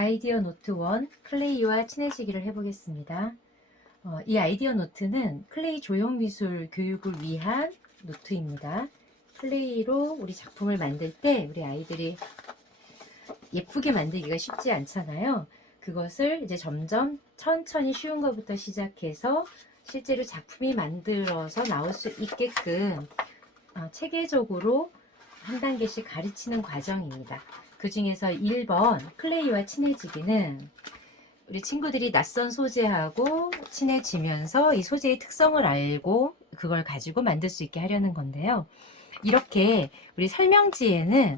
아이디어 노트 1 클레이와 친해지기를 해보겠습니다. 이 아이디어 노트는 클레이 조형미술 교육을 위한 노트입니다. 클레이로 우리 작품을 만들 때 우리 아이들이 예쁘게 만들기가 쉽지 않잖아요. 그것을 이제 점점 천천히 쉬운 것부터 시작해서 실제로 작품이 만들어서 나올 수 있게끔 체계적으로 한 단계씩 가르치는 과정입니다. 그 중에서 1번 클레이와 친해지기는 우리 친구들이 낯선 소재하고 친해지면서 이 소재의 특성을 알고 그걸 가지고 만들 수 있게 하려는 건데요. 이렇게 우리 설명지에는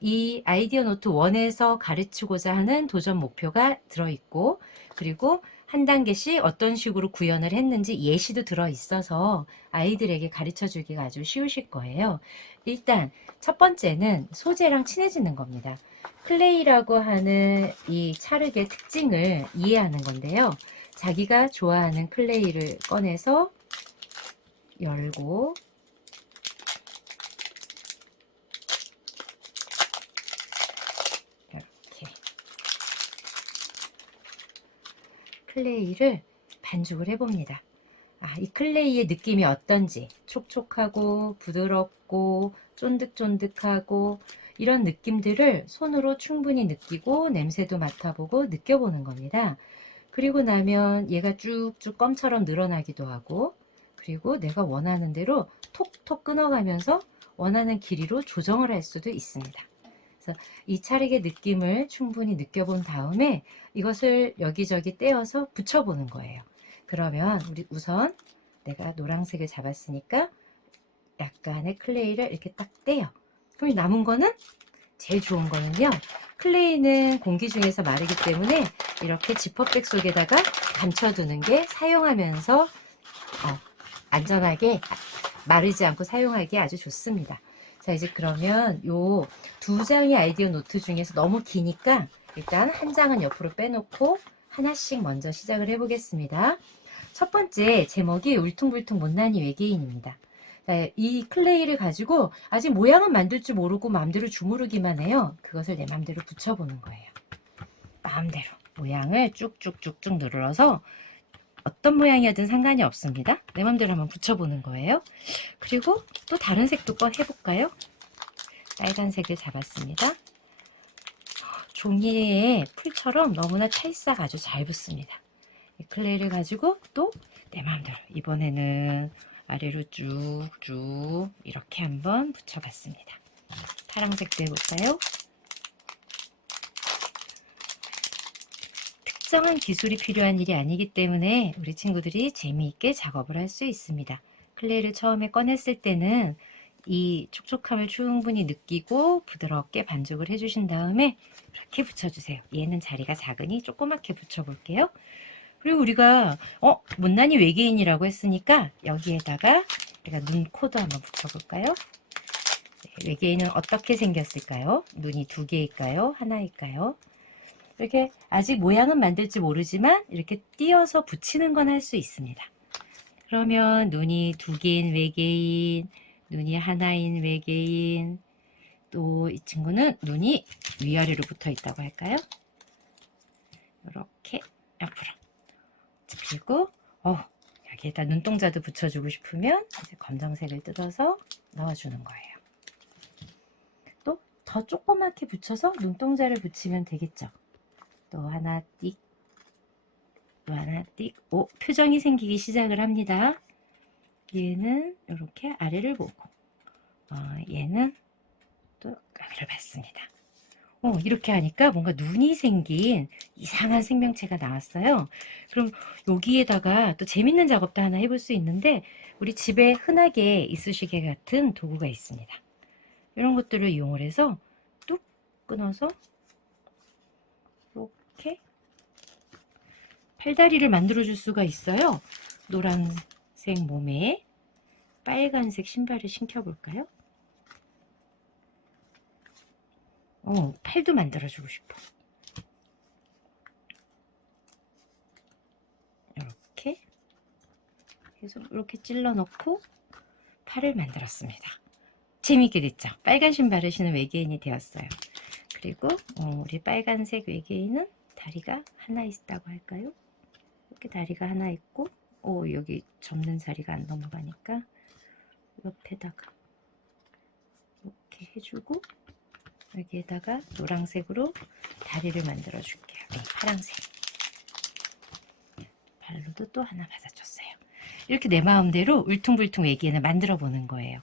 이 아이디어 노트 1에서 가르치고자 하는 도전 목표가 들어있고, 그리고 한 단계씩 어떤 식으로 구현을 했는지 예시도 들어있어서 아이들에게 가르쳐 주기가 아주 쉬우실 거예요. 일단 첫 번째는 소재랑 친해지는 겁니다. 클레이라고 하는 이 찰흙의 특징을 이해하는 건데요. 자기가 좋아하는 클레이를 꺼내서 열고 이렇게 클레이를 반죽을 해봅니다. 이 클레이의 느낌이 어떤지, 촉촉하고 부드럽고 쫀득쫀득하고 이런 느낌들을 손으로 충분히 느끼고 냄새도 맡아보고 느껴보는 겁니다. 그리고 나면 얘가 쭉쭉 껌처럼 늘어나기도 하고, 그리고 내가 원하는 대로 톡톡 끊어가면서 원하는 길이로 조정을 할 수도 있습니다. 그래서 이 찰흙의 느낌을 충분히 느껴본 다음에 이것을 여기저기 떼어서 붙여보는 거예요. 그러면 우리 우선 내가 노란색을 잡았으니까 약간의 클레이를 이렇게 딱 떼요. 그럼 남은 거는 제일 좋은 거는요, 클레이는 공기 중에서 마르기 때문에 이렇게 지퍼백 속에다가 감춰두는 게 사용하면서 안전하게 마르지 않고 사용하기에 아주 좋습니다. 자, 이제 그러면 요 두 장의 아이디어 노트 중에서 너무 기니까 일단 한 장은 옆으로 빼놓고 하나씩 먼저 시작을 해보겠습니다. 첫 번째 제목이 울퉁불퉁 못난이 외계인입니다. 자, 이 클레이를 가지고 아직 모양은 만들 줄 모르고 마음대로 주무르기만 해요. 그것을 내 마음대로 붙여보는 거예요. 마음대로 모양을 쭉쭉쭉쭉 눌러서 어떤 모양이든 상관이 없습니다. 내 마음대로 한번 붙여보는 거예요. 그리고 또 다른 색도 해볼까요? 빨간색을 잡았습니다. 종이에 풀처럼 너무나 찰싹 아주 잘 붙습니다. 이 클레이를 가지고 또 내 마음대로 이번에는 아래로 쭉쭉 이렇게 한번 붙여봤습니다. 파란색도 해볼까요? 특정한 기술이 필요한 일이 아니기 때문에 우리 친구들이 재미있게 작업을 할 수 있습니다. 클레이를 처음에 꺼냈을 때는 이 촉촉함을 충분히 느끼고 부드럽게 반죽을 해주신 다음에 이렇게 붙여주세요. 얘는 자리가 작으니 조그맣게 붙여볼게요. 그리고 우리가 못난이 외계인이라고 했으니까 여기에다가 우리가 눈, 코도 한번 붙여볼까요? 네, 외계인은 어떻게 생겼을까요? 눈이 2개일까요? 하나일까요? 이렇게 아직 모양은 만들지 모르지만 이렇게 띄어서 붙이는 건 할 수 있습니다. 그러면 눈이 2개인 외계인, 눈이 하나인 외계인, 또 이 친구는 눈이 위아래로 붙어 있다고 할까요? 이렇게 옆으로. 그리고 여기에다 눈동자도 붙여주고 싶으면 이제 검정색을 뜯어서 넣어주는 거예요. 또 더 조그맣게 붙여서 눈동자를 붙이면 되겠죠. 또 하나 띡, 또 하나 띡. 표정이 생기기 시작을 합니다. 얘는 이렇게 아래를 보고, 얘는 또 여기를 봤습니다. 이렇게 하니까 뭔가 눈이 생긴 이상한 생명체가 나왔어요. 그럼 여기에다가 또 재밌는 작업도 하나 해볼 수 있는데, 우리 집에 흔하게 이쑤시개 같은 도구가 있습니다. 이런 것들을 이용을 해서 뚝 끊어서 이렇게 팔다리를 만들어 줄 수가 있어요. 노란색 몸에 빨간색 신발을 신겨 볼까요? 팔도 만들어주고 싶어. 이렇게 해서 이렇게 찔러 넣고 팔을 만들었습니다. 재미있게 됐죠? 빨간 신발을 신은 외계인이 되었어요. 그리고 우리 빨간색 외계인은 다리가 하나 있다고 할까요? 이렇게 다리가 하나 있고, 여기 접는 자리가 안 넘어가니까 옆에다가 이렇게 해주고, 여기에다가 노란색으로 다리를 만들어 줄게요. 네, 파란색 발로도 또 하나 받아줬어요. 이렇게 내 마음대로 울퉁불퉁 외계인을 만들어 보는 거예요.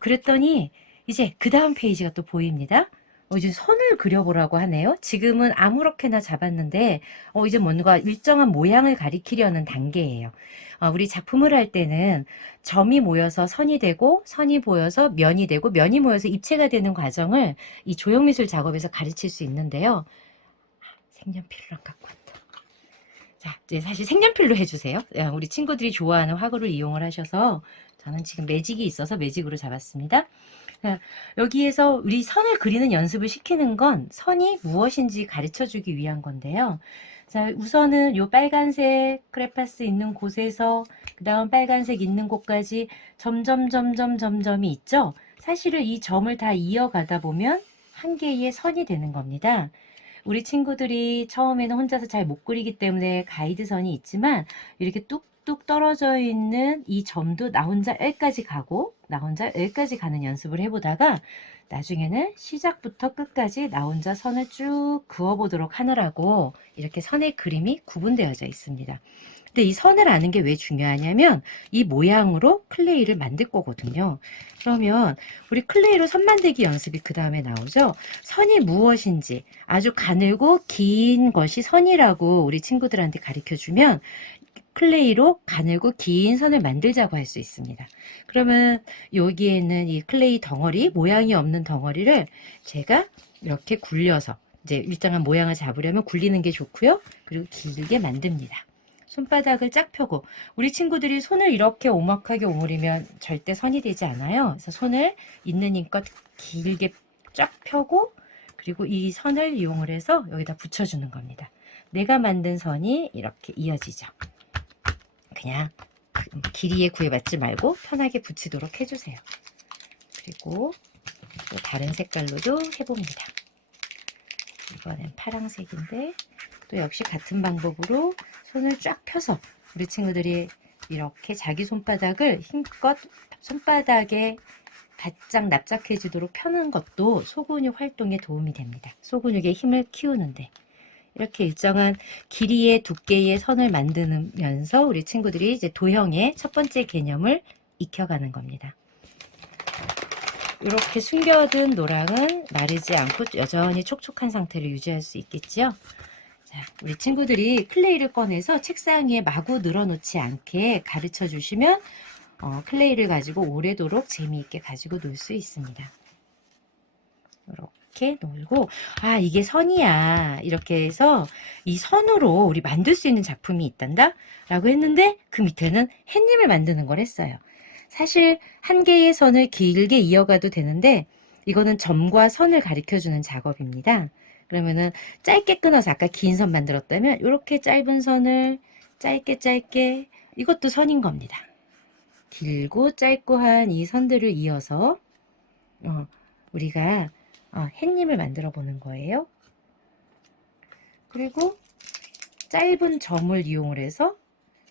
그랬더니 이제 그 다음 페이지가 또 보입니다. 이제 선을 그려보라고 하네요. 지금은 아무렇게나 잡았는데 이제 뭔가 일정한 모양을 가리키려는 단계예요. 우리 작품을 할 때는 점이 모여서 선이 되고, 선이 보여서 면이 되고, 면이 모여서 입체가 되는 과정을 이 조형미술 작업에서 가르칠 수 있는데요. 색연필로 갖고 왔다. 자, 이제 사실 색연필로 해주세요. 우리 친구들이 좋아하는 화구를 이용을 하셔서, 저는 지금 매직이 있어서 매직으로 잡았습니다. 여기에서 우리 선을 그리는 연습을 시키는 건 선이 무엇인지 가르쳐 주기 위한 건데요. 자, 우선은 요 빨간색 크레파스 있는 곳에서 그 다음 빨간색 있는 곳까지 점점이 있죠. 사실은 이 점을 다 이어가다 보면 한 개의 선이 되는 겁니다. 우리 친구들이 처음에는 혼자서 잘 못 그리기 때문에 가이드선이 있지만 이렇게 뚝뚝 떨어져 있는 이 점도 나 혼자 여기까지 가고 나 혼자 여기까지 가는 연습을 해보다가 나중에는 시작부터 끝까지 나 혼자 선을 쭉 그어보도록 하느라고 이렇게 선의 그림이 구분되어져 있습니다. 근데 이 선을 아는 게 왜 중요하냐면 이 모양으로 클레이를 만들 거거든요. 그러면 우리 클레이로 선 만들기 연습이 그 다음에 나오죠. 선이 무엇인지 아주 가늘고 긴 것이 선이라고 우리 친구들한테 가르쳐주면 클레이로 가늘고 긴 선을 만들자고 할 수 있습니다. 그러면 여기에는 이 클레이 덩어리, 모양이 없는 덩어리를 제가 이렇게 굴려서 이제 일정한 모양을 잡으려면 굴리는 게 좋고요. 그리고 길게 만듭니다. 손바닥을 쫙 펴고 우리 친구들이 손을 이렇게 오목하게 오므리면 절대 선이 되지 않아요. 그래서 손을 있는 힘껏 길게 쫙 펴고 그리고 이 선을 이용을 해서 여기다 붙여주는 겁니다. 내가 만든 선이 이렇게 이어지죠. 그냥 길이에 구애받지 말고 편하게 붙이도록 해주세요. 그리고 또 다른 색깔로도 해봅니다. 이번엔 파란색인데 또 역시 같은 방법으로 손을 쫙 펴서 우리 친구들이 이렇게 자기 손바닥을 힘껏 손바닥에 바짝 납작해지도록 펴는 것도 소근육 활동에 도움이 됩니다. 소근육의 힘을 키우는데 이렇게 일정한 길이의 두께의 선을 만들면서 우리 친구들이 이제 도형의 첫 번째 개념을 익혀가는 겁니다. 이렇게 숨겨둔 노랑은 마르지 않고 여전히 촉촉한 상태를 유지할 수 있겠지요. 자, 우리 친구들이 클레이를 꺼내서 책상 위에 마구 늘어놓지 않게 가르쳐 주시면 클레이를 가지고 오래도록 재미있게 가지고 놀 수 있습니다. 이렇게 놀고 이게 선이야 이렇게 해서 이 선으로 우리 만들 수 있는 작품이 있단다 라고 했는데 그 밑에는 햇님을 만드는 걸 했어요. 사실 한 개의 선을 길게 이어가도 되는데 이거는 점과 선을 가르쳐주는 작업입니다. 그러면은 짧게 끊어서 아까 긴 선 만들었다면 이렇게 짧은 선을 짧게 이것도 선인 겁니다. 길고 짧고 한 이 선들을 이어서 우리가 햇님을 만들어 보는 거예요. 그리고 짧은 점을 이용을 해서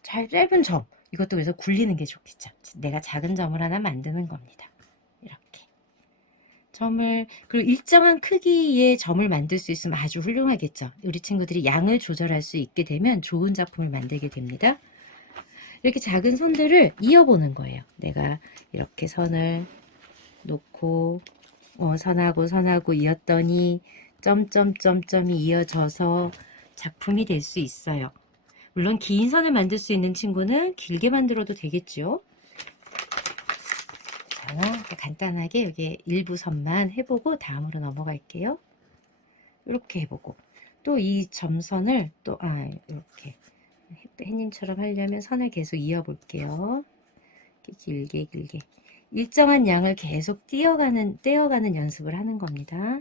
짧은 점 이것도 그래서 굴리는 게 좋겠죠. 내가 작은 점을 하나 만드는 겁니다. 이렇게 점을 그리고 일정한 크기의 점을 만들 수 있으면 아주 훌륭하겠죠. 우리 친구들이 양을 조절할 수 있게 되면 좋은 작품을 만들게 됩니다. 이렇게 작은 선들을 이어보는 거예요. 내가 이렇게 선을 놓고 선하고 이었더니 점이 이어져서 작품이 될 수 있어요. 물론 긴 선을 만들 수 있는 친구는 길게 만들어도 되겠죠. 저는 간단하게 여기 일부 선만 해보고 다음으로 넘어갈게요. 이렇게 해보고 또 이 점선을 또 이렇게 햇님처럼 하려면 선을 계속 이어볼게요. 길게 일정한 양을 계속 떼어가는 연습을 하는 겁니다.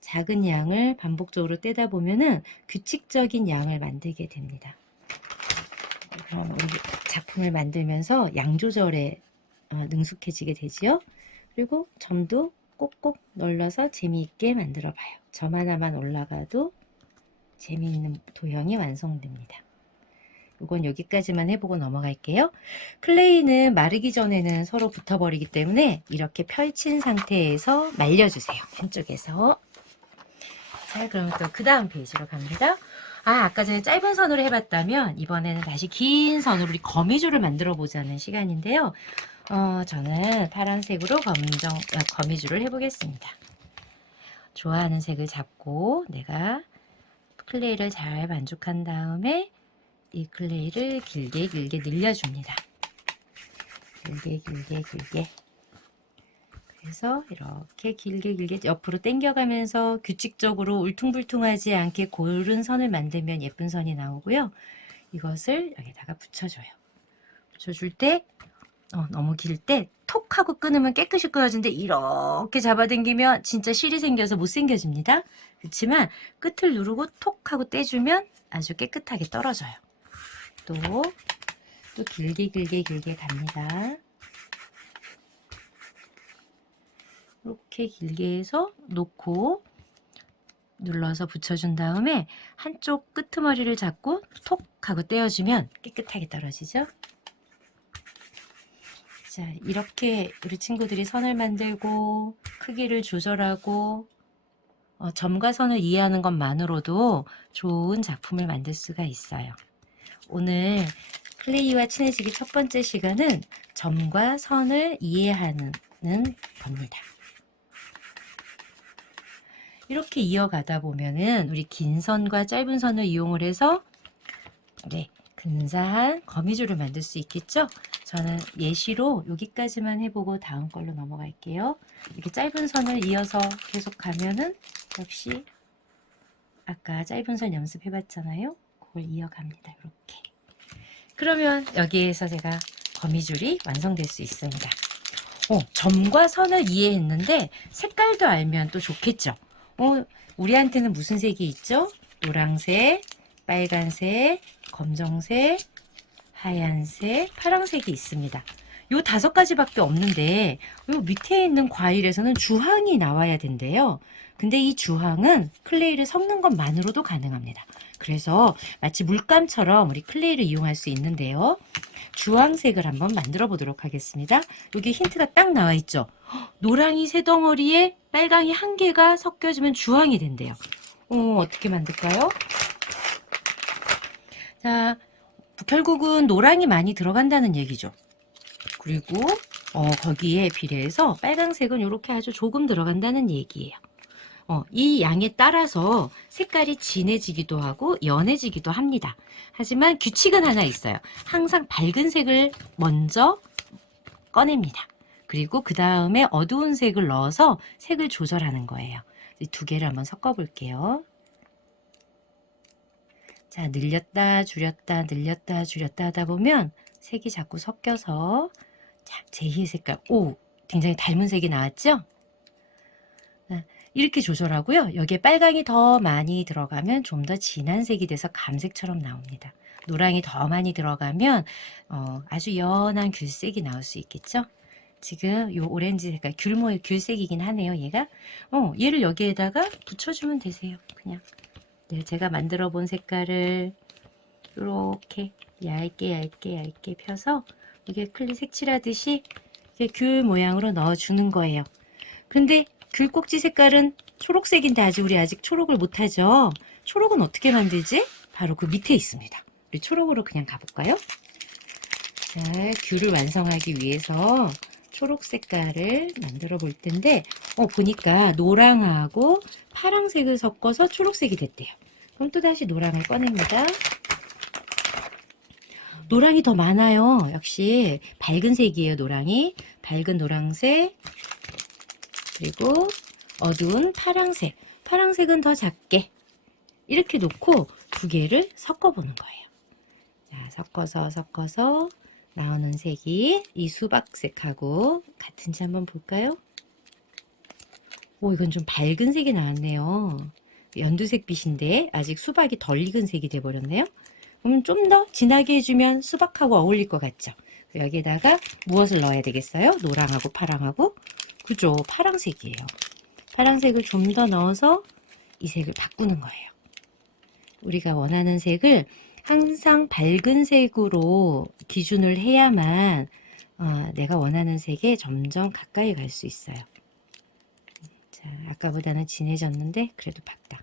작은 양을 반복적으로 떼다 보면은 규칙적인 양을 만들게 됩니다. 그럼 우리 작품을 만들면서 양 조절에 능숙해지게 되지요. 그리고 점도 꼭꼭 눌러서 재미있게 만들어 봐요. 점 하나만 올라가도 재미있는 도형이 완성됩니다. 이건 여기까지만 해보고 넘어갈게요. 클레이는 마르기 전에는 서로 붙어버리기 때문에 이렇게 펼친 상태에서 말려주세요. 한쪽에서. 자, 그럼 또 그 다음 페이지로 갑니다. 아까 전에 짧은 선으로 해봤다면 이번에는 다시 긴 선으로 우리 거미줄을 만들어 보자는 시간인데요. 저는 파란색으로 거미줄을 해보겠습니다. 좋아하는 색을 잡고 내가 클레이를 잘 반죽한 다음에 이 클레이를 길게 늘려줍니다. 길게. 그래서 이렇게 길게 옆으로 당겨가면서 규칙적으로 울퉁불퉁하지 않게 고른 선을 만들면 예쁜 선이 나오고요. 이것을 여기다가 붙여줘요. 붙여줄 때 너무 길 때 톡 하고 끊으면 깨끗이 끊어지는데 이렇게 잡아당기면 진짜 실이 생겨서 못생겨집니다. 그렇지만 끝을 누르고 톡 하고 떼주면 아주 깨끗하게 떨어져요. 또 길게 갑니다. 이렇게 길게 해서 놓고 눌러서 붙여준 다음에 한쪽 끄트머리를 잡고 톡 하고 떼어주면 깨끗하게 떨어지죠. 자, 이렇게 우리 친구들이 선을 만들고 크기를 조절하고 점과 선을 이해하는 것만으로도 좋은 작품을 만들 수가 있어요. 오늘 클레이와 친해지기 첫 번째 시간은 점과 선을 이해하는 겁니다. 이렇게 이어가다 보면은 우리 긴 선과 짧은 선을 이용을 해서 근사한 거미줄을 만들 수 있겠죠? 저는 예시로 여기까지만 해보고 다음 걸로 넘어갈게요. 이렇게 짧은 선을 이어서 계속 가면은 역시 아까 짧은 선 연습해봤잖아요. 그걸 이어갑니다. 이렇게. 그러면 여기에서 제가 거미줄이 완성될 수 있습니다. 점과 선을 이해했는데 색깔도 알면 또 좋겠죠? 우리한테는 무슨 색이 있죠? 노란색, 빨간색, 검정색, 하얀색, 파란색이 있습니다. 요 5가지밖에 없는데 요 밑에 있는 과일에서는 주황이 나와야 된대요. 근데 이 주황은 클레이를 섞는 것만으로도 가능합니다. 그래서 마치 물감처럼 우리 클레이를 이용할 수 있는데요. 주황색을 한번 만들어 보도록 하겠습니다. 여기 힌트가 딱 나와 있죠. 노랑이 3덩어리에 빨강이 1개가 섞여지면 주황이 된대요. 어떻게 만들까요? 자, 결국은 노랑이 많이 들어간다는 얘기죠. 그리고 거기에 비례해서 빨강색은 이렇게 아주 조금 들어간다는 얘기예요. 이 양에 따라서 색깔이 진해지기도 하고 연해지기도 합니다. 하지만 규칙은 하나 있어요. 항상 밝은 색을 먼저 꺼냅니다. 그리고 그 다음에 어두운 색을 넣어서 색을 조절하는 거예요. 이 2개를 한번 섞어 볼게요. 자, 늘렸다 줄였다 하다 보면 색이 자꾸 섞여서 제2의 색깔, 굉장히 닮은 색이 나왔죠? 이렇게 조절하고요. 여기에 빨강이 더 많이 들어가면 좀 더 진한 색이 돼서 감색처럼 나옵니다. 노랑이 더 많이 들어가면 아주 연한 귤색이 나올 수 있겠죠? 지금 요 오렌지 색깔 귤색이긴 하네요. 얘가 얘를 여기에다가 붙여주면 되세요. 그냥 제가 만들어 본 색깔을 이렇게 얇게 펴서 이게 클리 색칠하듯이 귤 모양으로 넣어주는 거예요. 근데 귤 꼭지 색깔은 초록색인데 우리 아직 초록을 못하죠. 초록은 어떻게 만들지? 바로 그 밑에 있습니다. 우리 초록으로 그냥 가볼까요? 자, 귤을 완성하기 위해서 초록 색깔을 만들어 볼 텐데 보니까 노랑하고 파랑색을 섞어서 초록색이 됐대요. 그럼 또 다시 노랑을 꺼냅니다. 노랑이 더 많아요. 역시 밝은 색이에요. 노랑이. 밝은 노랑색, 그리고 어두운 파랑색. 파랑색은 더 작게 이렇게 놓고 2개를 섞어보는 거예요. 자, 섞어서 나오는 색이 이 수박색하고 같은지 한번 볼까요? 이건 좀 밝은 색이 나왔네요. 연두색 빛인데 아직 수박이 덜 익은 색이 돼버렸네요. 그럼 좀 더 진하게 해주면 수박하고 어울릴 것 같죠? 여기에다가 무엇을 넣어야 되겠어요? 노랑하고 파랑하고 그죠? 파란색이에요. 파란색을 좀 더 넣어서 이 색을 바꾸는 거예요. 우리가 원하는 색을 항상 밝은 색으로 기준을 해야만 내가 원하는 색에 점점 가까이 갈 수 있어요. 자, 아까보다는 진해졌는데 그래도 밝다.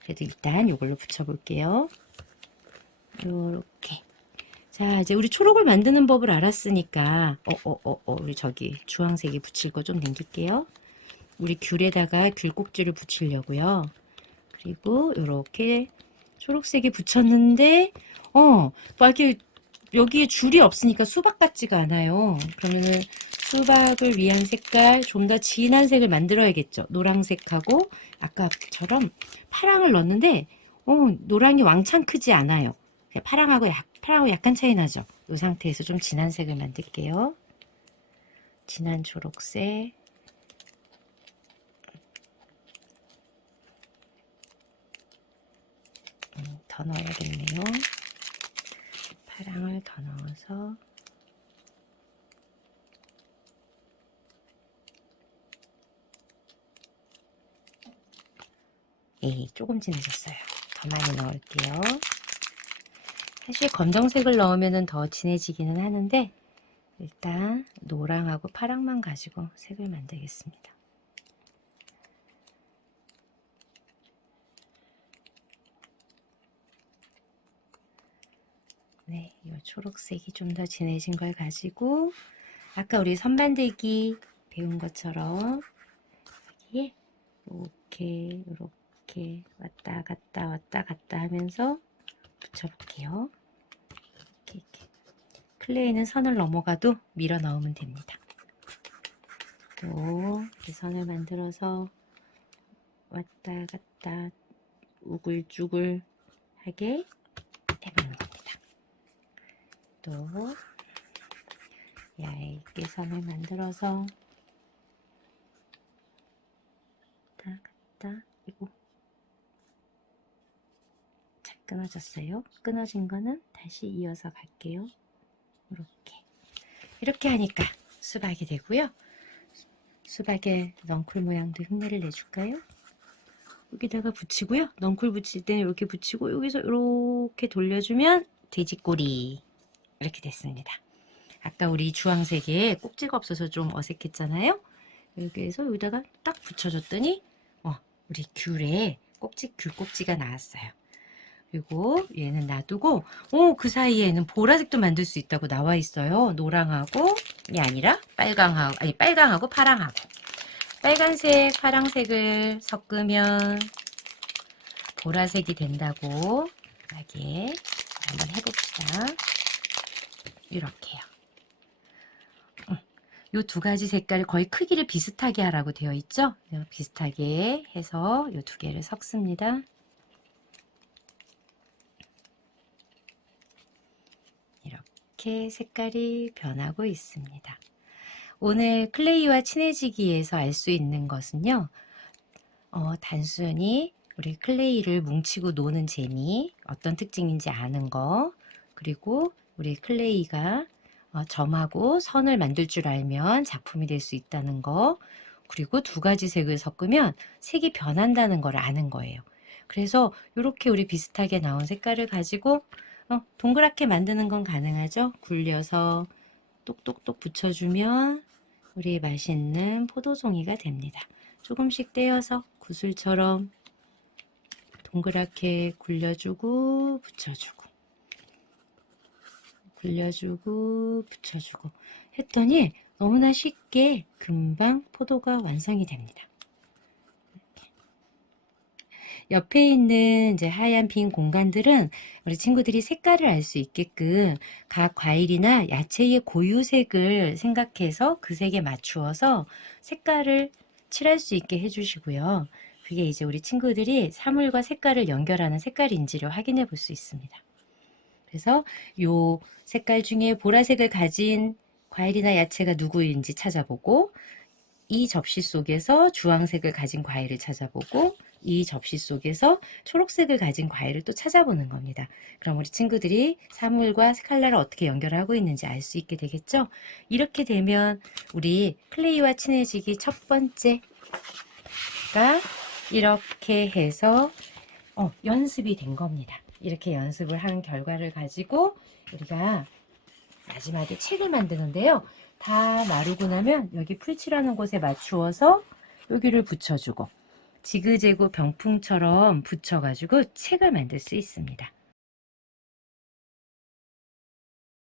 그래도 일단 이걸로 붙여볼게요. 요렇게. 자, 이제 우리 초록을 만드는 법을 알았으니까 우리 저기 주황색이 붙일 거 좀 남길게요. 우리 귤에다가 귤 꼭지를 붙이려고요. 그리고 요렇게 초록색이 붙였는데 이렇게 여기에 줄이 없으니까 수박 같지가 않아요. 그러면은 수박을 위한 색깔 좀 더 진한 색을 만들어야겠죠. 노란색하고 아까처럼 파랑을 넣었는데 노랑이 왕창 크지 않아요. 파랑하고 약간 차이 나죠. 이 상태에서 좀 진한 색을 만들게요. 진한 초록색. 더 넣어야겠네요. 파랑을 더 넣어서 조금 진해졌어요. 더 많이 넣을게요. 사실 검정색을 넣으면 더 진해지기는 하는데 일단 노랑하고 파랑만 가지고 색을 만들겠습니다. 네, 이 초록색이 좀 더 진해진 걸 가지고 아까 우리 선반대기 배운 것처럼 여기에 이렇게 왔다 갔다 하면서 붙여볼게요. 이렇게. 클레이는 선을 넘어가도 밀어 넣으면 됩니다. 또 이 선을 만들어서 왔다 갔다 우글쭈글하게 해보는 겁니다. 또 얇게 선을 만들어서 왔다 갔다 잘 끊어졌어요. 끊어진 거는 다시 이어서 갈게요. 이렇게 하니까 수박이 되고요. 수박에 넝쿨 모양도 흉내를 내줄까요? 여기다가 붙이고요. 넝쿨 붙일 때는 이렇게 붙이고 여기서 이렇게 돌려주면 돼지꼬리 이렇게 됐습니다. 아까 우리 주황색에 꼭지가 없어서 좀 어색했잖아요. 여기에서 여기다가 딱 붙여줬더니 우리 귤에 귤 꼭지가 나왔어요. 그리고 얘는 놔두고 그 사이에는 보라색도 만들 수 있다고 나와 있어요. 노랑하고 아니라 빨강하고 파랑하고 빨간색 파랑색을 섞으면 보라색이 된다고 하게 한번 해봅시다. 이렇게요. 요 두 가지 색깔 거의 크기를 비슷하게 하라고 되어 있죠. 비슷하게 해서 요 두 개를 섞습니다. 이렇게 색깔이 변하고 있습니다. 오늘 클레이와 친해지기에서 알 수 있는 것은요. 단순히 우리 클레이를 뭉치고 노는 재미, 어떤 특징인지 아는 거, 그리고 우리 클레이가 점하고 선을 만들 줄 알면 작품이 될 수 있다는 거, 그리고 두 가지 색을 섞으면 색이 변한다는 걸 아는 거예요. 그래서 이렇게 우리 비슷하게 나온 색깔을 가지고 동그랗게 만드는 건 가능하죠. 굴려서 똑똑똑 붙여주면 우리 맛있는 포도송이가 됩니다. 조금씩 떼어서 구슬처럼 동그랗게 굴려주고 붙여주고 굴려주고 붙여주고 했더니 너무나 쉽게 금방 포도가 완성이 됩니다. 옆에 있는 이제 하얀 빈 공간들은 우리 친구들이 색깔을 알 수 있게끔 각 과일이나 야채의 고유색을 생각해서 그 색에 맞추어서 색깔을 칠할 수 있게 해주시고요. 그게 이제 우리 친구들이 사물과 색깔을 연결하는 색깔인지를 확인해 볼 수 있습니다. 그래서 요 색깔 중에 보라색을 가진 과일이나 야채가 누구인지 찾아보고 이 접시 속에서 주황색을 가진 과일을 찾아보고 이 접시 속에서 초록색을 가진 과일을 또 찾아보는 겁니다. 그럼 우리 친구들이 사물과 칼라를 어떻게 연결하고 있는지 알 수 있게 되겠죠? 이렇게 되면 우리 클레이와 친해지기 첫 번째가 이렇게 해서 연습이 된 겁니다. 이렇게 연습을 한 결과를 가지고 우리가 마지막에 책을 만드는데요. 다 마르고 나면 여기 풀칠하는 곳에 맞추어서 여기를 붙여주고 지그재그 병풍처럼 붙여가지고 책을 만들 수 있습니다.